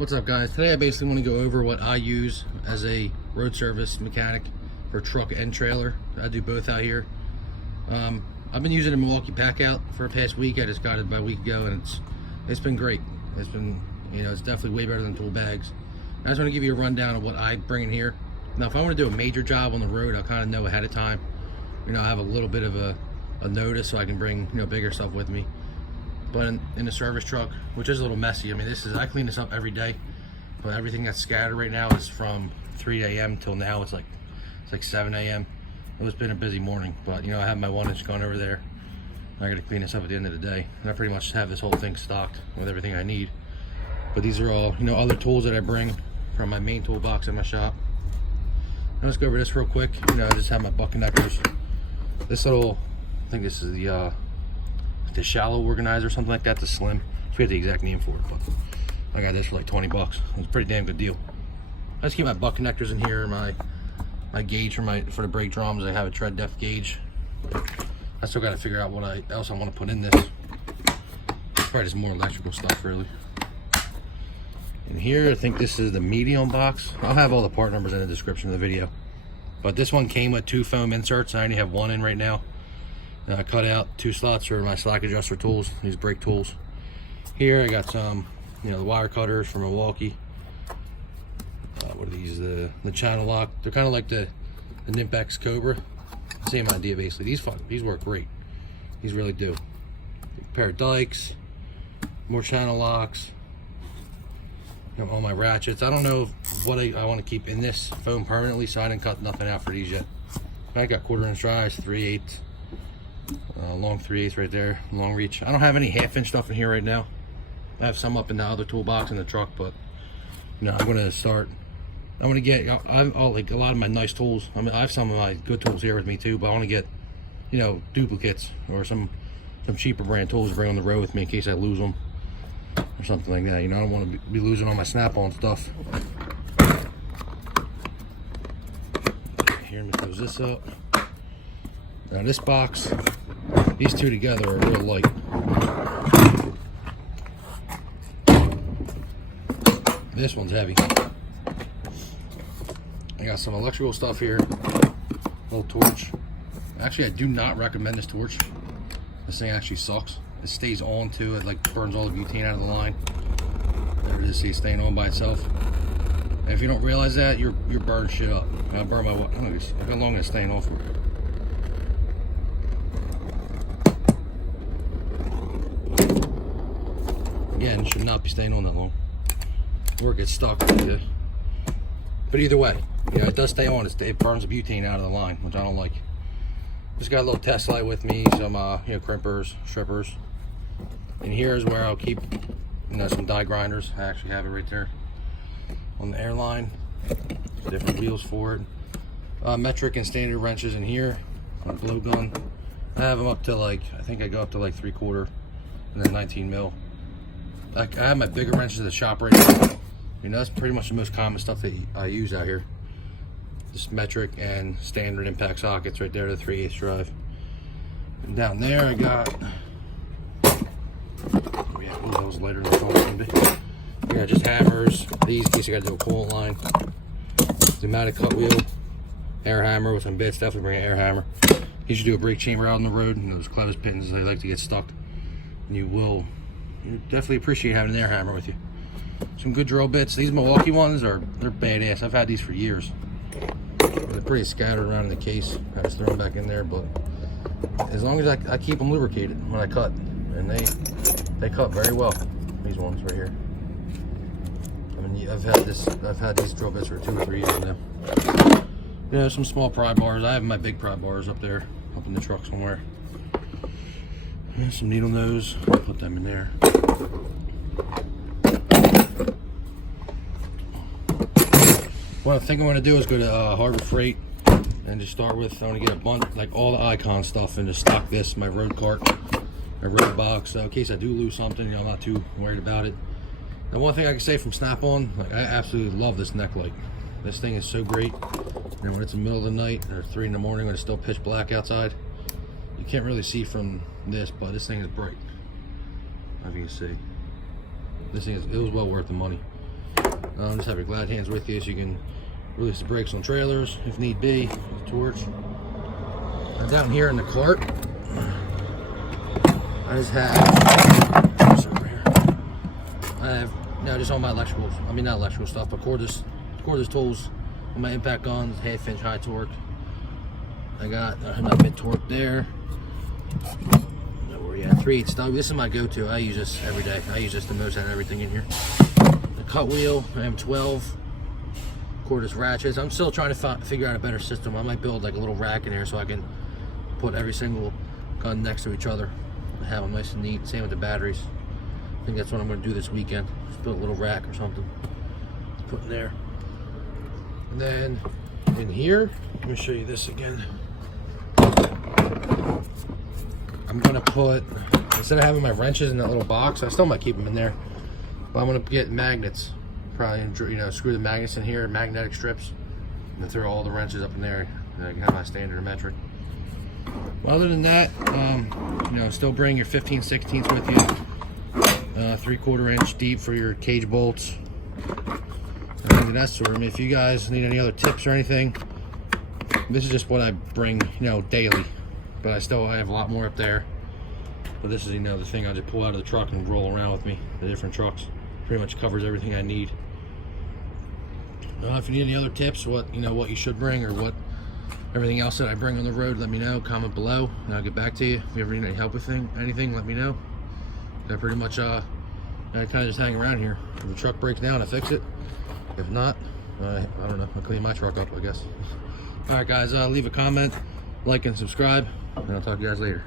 What's up, guys? Today I basically want to go over what I use as a road service mechanic for truck and trailer. I do both out here. I've been using a Milwaukee Packout for the past week. I just got it about a week ago, and it's been great. It's been, it's definitely way better than tool bags. I just want to give you a rundown of what I bring in here. Now, if I want to do a major job on the road, I'll kind of know ahead of time. I have a little bit of a notice, so I can bring bigger stuff with me. But in the service truck, which is a little messy, I clean this up every day, but everything that's scattered right now is from 3 a.m. till now. It's like 7 a.m. It's been a busy morning, but I have my 1-inch gun over there. I got to clean this up at the end of the day, and I pretty much have this whole thing stocked with everything I need. But these are all other tools that I bring from my main toolbox in my shop. Now let's go over this real quick. I just have my butt connectors. This little, I think this is the shallow organizer, something like that, the slim. I forget the exact name for it, but I got this for like 20 bucks. It's a pretty damn good deal. I just keep my butt connectors in here, my gauge for the brake drums. I have a tread depth gauge. I still got to figure out what else I want to put in this. Probably just more electrical stuff, really. And here, I think this is the medium box. I'll have all the part numbers in the description of the video. But this one came with 2 foam inserts. I only have 1 in right now. I cut out 2 slots for my slack adjuster tools, these brake tools. Here I got some, the wire cutters from Milwaukee. What are these? The channel lock. They're kind of like the Nimpex Cobra. Same idea basically. These work great. These really do. A pair of dikes, more channel locks. All my ratchets. I don't know what I want to keep in this foam permanently, so I didn't cut nothing out for these yet. I got 1/4-inch drives, 3/8. Long 3/8 right there, long reach. I don't have any 1/2-inch stuff in here right now. I have some up in the other toolbox in the truck, but I'm gonna get like a lot of my nice tools. I have some of my good tools here with me too, but I want to get duplicates or some cheaper brand tools to bring on the road with me in case I lose them or something like that. I don't want to be losing all my snap-on stuff. Here, let me close this up. Now this box, these two together are real light. This one's heavy. I got some electrical stuff here, little torch. Actually, I do not recommend this torch. This thing actually sucks. It stays on too. It like burns all the butane out of the line. There it is, see, staying on by itself. And if you don't realize that, you're burning shit up. I burn my, look how long it's staying on for. Again, should not be staying on that long, or it gets stuck. But either way, it does stay on. It burns the butane out of the line, which I don't like. Just got a little test light with me, some crimpers, strippers. And here is where I'll keep some die grinders. I actually have it right there on the airline. Different wheels for it. Metric and standard wrenches in here. A blow gun. I have them up to I think I go up to 3/4 and then 19 mil. I have my bigger wrenches at the shop right now. That's pretty much the most common stuff that I use out here. Just metric and standard impact sockets right there to the 3/8 drive. And down there I got, that was lighter than I thought it was gonna be. Yeah, just hammers. These in case I gotta do a coolant line. Pneumatic cut wheel, air hammer with some bits. Definitely bring an air hammer. You should do a brake chamber out on the road, and those clevis pins, they like to get stuck. And you definitely appreciate having an air hammer with you. Some good drill bits. These Milwaukee ones they're badass. I've had these for years. They're pretty scattered around in the case. I just throw them back in there, but as long as I keep them lubricated when I cut, and they cut very well. These ones right here. I've had these drill bits for 2 or 3 years now. Some small pry bars. I have my big pry bars up there, up in the truck somewhere. Some needle nose. I'll put them in there. What I think I'm going to do is go to Harbor Freight and just start with, I want to get a bunch, like all the Icon stuff, and just stock this, my road cart, my road box, so in case I do lose something, I'm not too worried about it. The one thing I can say from Snap-on, I absolutely love this neck light. This thing is so great. And when it's in the middle of the night or 3 in the morning when it's still pitch black outside, you can't really see from this, but this thing is bright. As you can see, this thing it was well worth the money. Just have your glad hands with you so you can release the brakes on trailers if need be. Torch. Down here in the cart, I just have, over here. I have just all my electricals. I mean, not electrical stuff, but cordless tools. My impact guns, 1/2 inch high torque. I got my mid torque there. Where we at? 3/8 stub. This is my go-to. I use this every day. I use this the most out of everything in here. The cut wheel, I am 12. Cordless ratchets. I'm still trying to figure out a better system. I might build like a little rack in here so I can put every single gun next to each other and have them nice and neat. Same with the batteries. I think that's what I'm going to do this weekend. Just build a little rack or something. Put in there. And then in here, let me show you this again. I'm going to put, instead of having my wrenches in that little box, I still might keep them in there, but I'm going to get magnets. Probably, screw the magnets in here, magnetic strips, and then throw all the wrenches up in there. And I can have my standard metric. Well, other than that, still bring your 15/16 with you. 3/4 inch deep for your cage bolts. Anything of that sort. I mean, if you guys need any other tips or anything, this is just what I bring, daily. But I have a lot more up there. But this is, the thing I just pull out of the truck and roll around with me. The different trucks pretty much covers everything I need. If you need any other tips, what you should bring or what everything else that I bring on the road, let me know. Comment below, and I'll get back to you. If you ever need any help with anything, let me know. I pretty much I kind of just hang around here. If the truck breaks down, I fix it. If not, I don't know. I'll clean my truck up, I guess. All right, guys. Leave a comment, like, and subscribe, and I'll talk to you guys later.